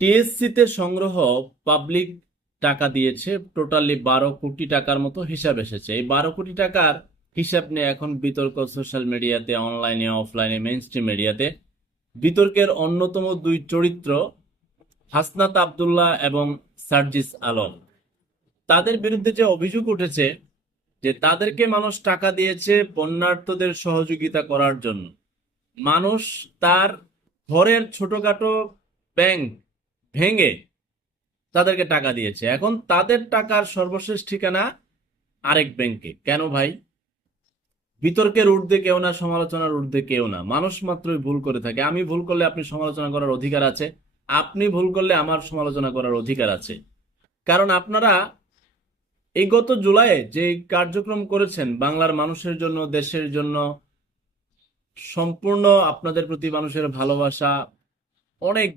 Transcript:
TSC তে সংগ্রহ public টাকা দিয়েছে টোটালি 12 কোটি টাকার মতো হিসাব এসেছে। এই 12 কোটি টাকার হিসাব নিয়ে এখন বিতর্ক সোশ্যাল মিডিয়াতে, অনলাইনে, অফলাইনে, মেইনস্ট্রিম মিডিয়াতে। বিতর্কের অন্যতম দুই চরিত্র হাসনাত আব্দুল্লাহ এবং সার্জিস আলম। তাদের বিরুদ্ধে যে অভিযোগ উঠেছে যে তাদেরকে মানুষ টাকা দিয়েছে বন্যার্তদের সহযোগিতা করার জন্য। মানুষ তার ঘরের ছোটখাটো ব্যাংক ভেঙে তাদেরকে টাকা দিয়েছে, এখন তাদের টাকার সর্বশেষ ঠিকানা আরেক ব্যাংকে। কেন ভাই? বিতর্কের ঊর্ধ্বে কেউ না, সমালোচনার ঊর্ধ্বে কেউ না। মানুষ মাত্রই ভুল করে থাকে। আমি ভুল করলে আপনি সমালোচনা করার অধিকার আছে, আপনি ভুল করলে আমার সমালোচনা করার অধিকার আছে। কারণ আপনারা এই গত জুলাইয়ে যে কার্যক্রম করেছেন বাংলার মানুষের জন্য, দেশের জন্য, সম্পূর্ণ আপনাদের প্রতি মানুষের ভালোবাসা অনেক